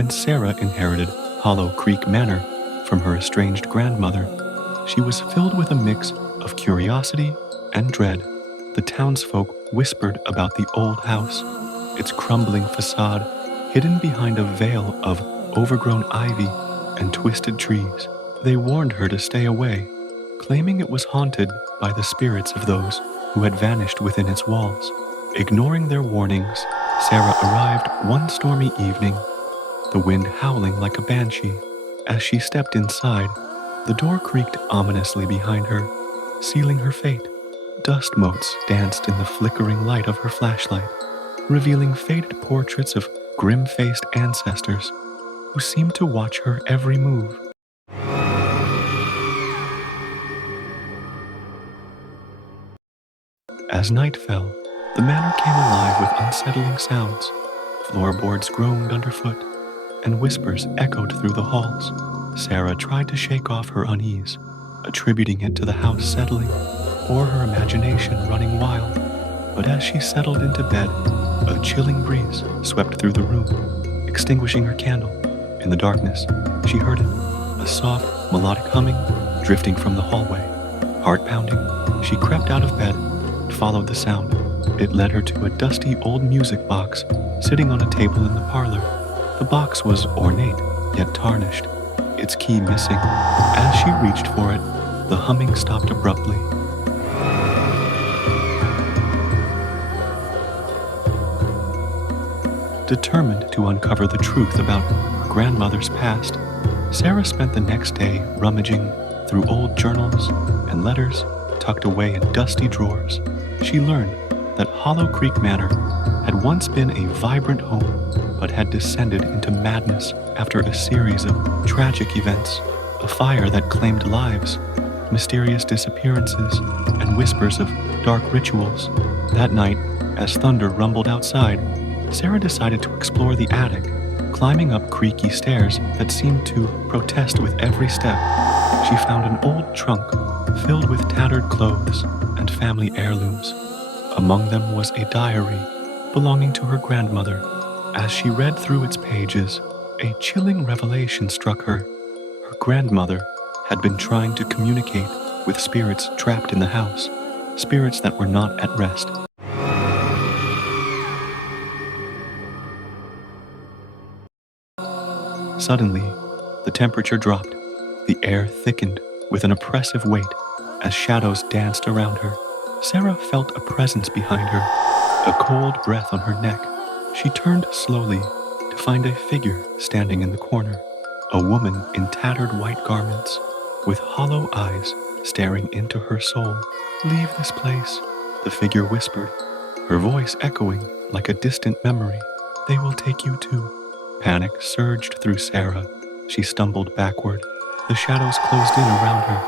When Sarah inherited Hollow Creek Manor from her estranged grandmother, she was filled with a mix of curiosity and dread. The townsfolk whispered about the old house, its crumbling facade hidden behind a veil of overgrown ivy and twisted trees. They warned her to stay away, claiming it was haunted by the spirits of those who had vanished within its walls. Ignoring their warnings, Sarah arrived one stormy evening, the wind howling like a banshee. As she stepped inside, the door creaked ominously behind her, sealing her fate. Dust motes danced in the flickering light of her flashlight, revealing faded portraits of grim-faced ancestors who seemed to watch her every move. As night fell, the manor came alive with unsettling sounds. Floorboards groaned underfoot, and whispers echoed through the halls. Sarah tried to shake off her unease, attributing it to the house settling or her imagination running wild. But as she settled into bed, a chilling breeze swept through the room, extinguishing her candle. In the darkness, she heard it, a soft, melodic humming drifting from the hallway. Heart pounding, she crept out of bed and followed the sound. It led her to a dusty old music box sitting on a table in the parlor. The box was ornate, yet tarnished, its key missing. As she reached for it, the humming stopped abruptly. Determined to uncover the truth about her grandmother's past, Sarah spent the next day rummaging through old journals and letters tucked away in dusty drawers. She learned that Hollow Creek Manor had once been a vibrant home, but had descended into madness after a series of tragic events: a fire that claimed lives, mysterious disappearances, and whispers of dark rituals. That night, as thunder rumbled outside, Sarah decided to explore the attic, climbing up creaky stairs that seemed to protest with every step. She found an old trunk filled with tattered clothes and family heirlooms. Among them was a diary belonging to her grandmother. As she read through its pages, a chilling revelation struck her. Her grandmother had been trying to communicate with spirits trapped in the house, spirits that were not at rest. Suddenly, the temperature dropped. The air thickened with an oppressive weight as shadows danced around her. Sarah felt a presence behind her, a cold breath on her neck. She turned slowly to find a figure standing in the corner, a woman in tattered white garments, with hollow eyes staring into her soul. "Leave this place," the figure whispered, her voice echoing like a distant memory. "They will take you too." Panic surged through Sarah. She stumbled backward. The shadows closed in around her.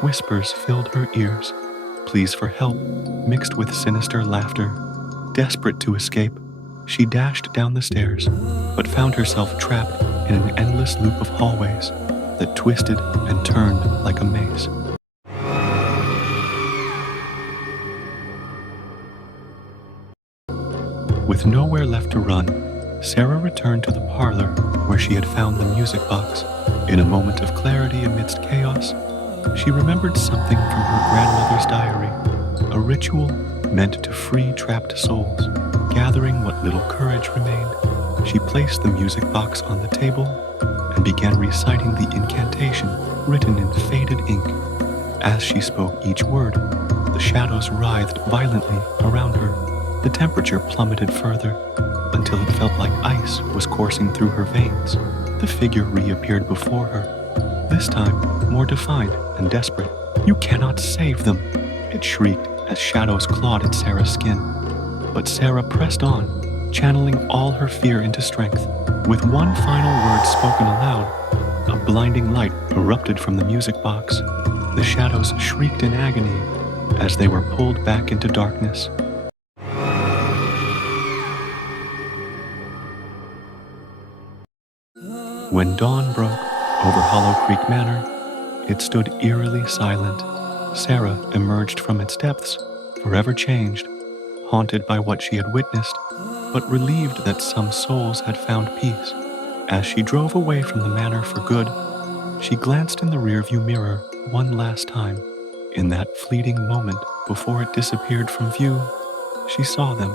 Whispers filled her ears, pleas for help mixed with sinister laughter. Desperate to escape, she dashed down the stairs, but found herself trapped in an endless loop of hallways that twisted and turned like a maze. With nowhere left to run, Sarah returned to the parlor where she had found the music box. In a moment of clarity amidst chaos, she remembered something from her grandmother's diary, a ritual meant to free trapped souls. Gathering what little courage remained, she placed the music box on the table and began reciting the incantation written in faded ink. As she spoke each word, the shadows writhed violently around her. The temperature plummeted further, until it felt like ice was coursing through her veins. The figure reappeared before her, this time more defined and desperate. "You cannot save them," it shrieked as shadows clawed at Sarah's skin. But Sarah pressed on, channeling all her fear into strength. With one final word spoken aloud, a blinding light erupted from the music box. The shadows shrieked in agony as they were pulled back into darkness. When dawn broke over Hollow Creek Manor, it stood eerily silent. Sarah emerged from its depths, forever changed, haunted by what she had witnessed, but relieved that some souls had found peace. As she drove away from the manor for good, she glanced in the rearview mirror one last time. In that fleeting moment before it disappeared from view, she saw them,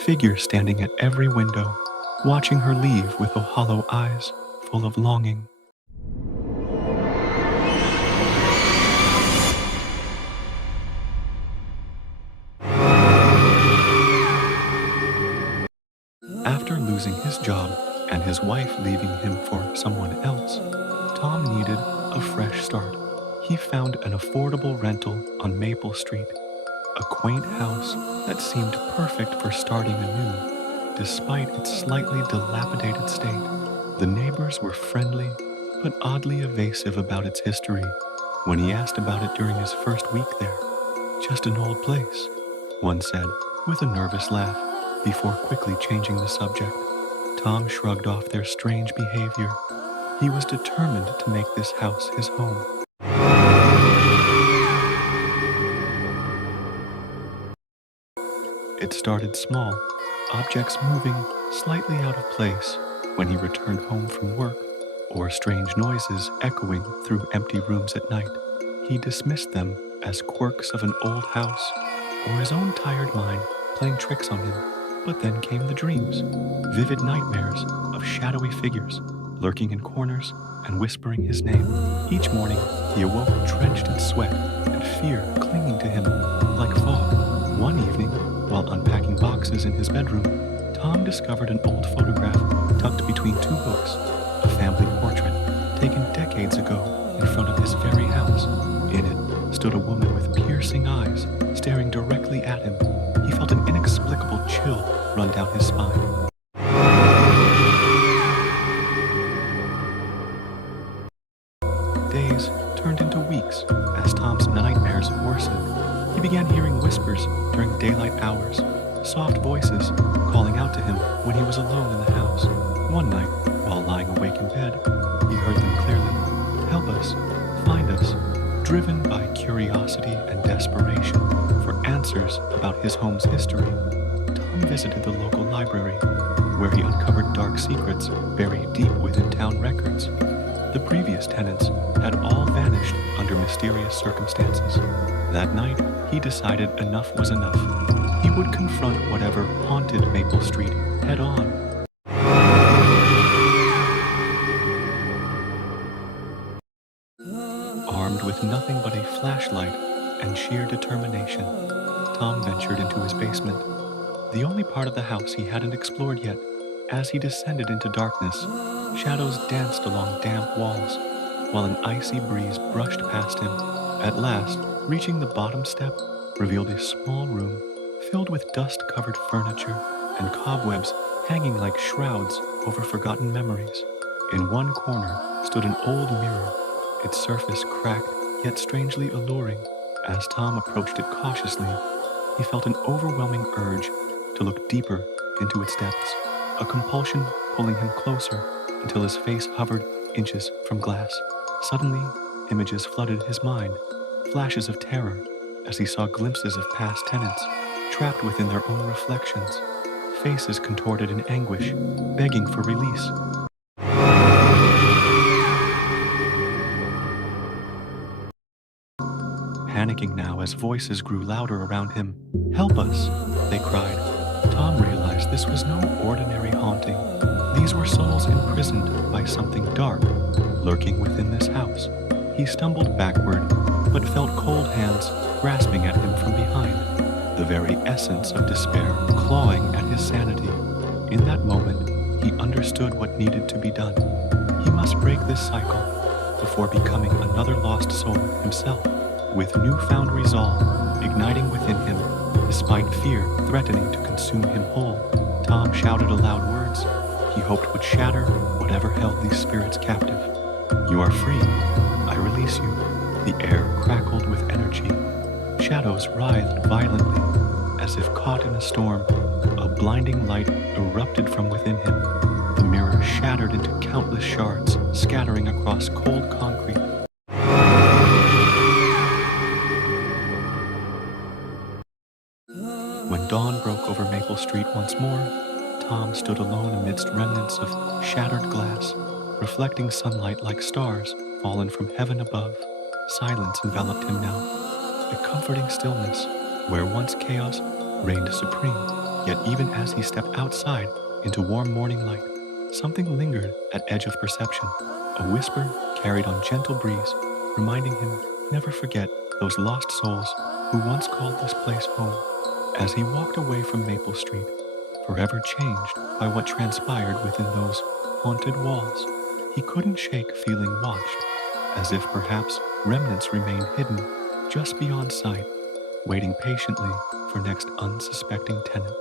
figures standing at every window, watching her leave with hollow eyes full of longing. After losing his job and his wife leaving him for someone else, Tom needed a fresh start. He found an affordable rental on Maple Street, a quaint house that seemed perfect for starting anew, despite its slightly dilapidated state. The neighbors were friendly, but oddly evasive about its history. When he asked about it during his first week there, "Just an old place," one said, with a nervous laugh, before quickly changing the subject. Tom shrugged off their strange behavior. He was determined to make this house his home. It started small, objects moving slightly out of place when he returned home from work, or strange noises echoing through empty rooms at night. He dismissed them as quirks of an old house, or his own tired mind playing tricks on him. But then came the dreams, vivid nightmares of shadowy figures lurking in corners and whispering his name. Each morning, he awoke drenched in sweat and fear clinging to him like fog. One evening, while unpacking boxes in his bedroom, Tom discovered an old photograph tucked between two books, a family portrait taken decades ago in front of his very house. In it stood a woman with piercing eyes staring directly at him. He felt an inexplicable chill run down his spine. Days turned into weeks as Tom's nightmares worsened. He began hearing whispers during daylight hours, soft voices calling out to him when he was alone in the house. One night, while lying awake in bed, he heard them clearly. "Help us, find us." Driven by curiosity and desperation for answers about his home's history, Tom visited the local library, where he uncovered dark secrets buried deep within town records. The previous tenants had all vanished under mysterious circumstances. That night, he decided enough was enough. He would confront whatever haunted Maple Street head on. Armed with nothing but a flashlight and sheer determination, Tom ventured into his basement, the only part of the house he hadn't explored yet. As he descended into darkness, shadows danced along damp walls, while an icy breeze brushed past him. At last, reaching the bottom step, revealed a small room filled with dust-covered furniture and cobwebs hanging like shrouds over forgotten memories. In one corner stood an old mirror, its surface cracked yet strangely alluring. As Tom approached it cautiously, he felt an overwhelming urge to look deeper into its depths, a compulsion pulling him closer until his face hovered inches from glass. Suddenly, images flooded his mind, flashes of terror as he saw glimpses of past tenants, trapped within their own reflections, faces contorted in anguish, begging for release. Panicking now as voices grew louder around him. "Help us!" they cried. Tom realized this was no ordinary haunting. These were souls imprisoned by something dark, lurking within this house. He stumbled backward, but felt cold hands grasping at him from behind, the very essence of despair clawing at his sanity. In that moment, he understood what needed to be done. He must break this cycle before becoming another lost soul himself. With newfound resolve igniting within him, despite fear threatening to consume him whole, Tom shouted aloud words he hoped would shatter whatever held these spirits captive. "You are free. I release you." The air crackled with energy. Shadows writhed violently, as if caught in a storm. A blinding light erupted from within him. The mirror shattered into countless shards, scattering across cold concrete. When dawn broke over Maple Street once more, Tom stood alone amidst remnants of shattered glass, reflecting sunlight like stars fallen from heaven above. Silence enveloped him now, a comforting stillness where once chaos reigned supreme. Yet even as he stepped outside into warm morning light, something lingered at edge of perception. A whisper carried on gentle breeze, reminding him never forget those lost souls who once called this place home. As he walked away from Maple Street, forever changed by what transpired within those haunted walls, he couldn't shake feeling watched, as if perhaps remnants remained hidden just beyond sight, waiting patiently for next unsuspecting tenant.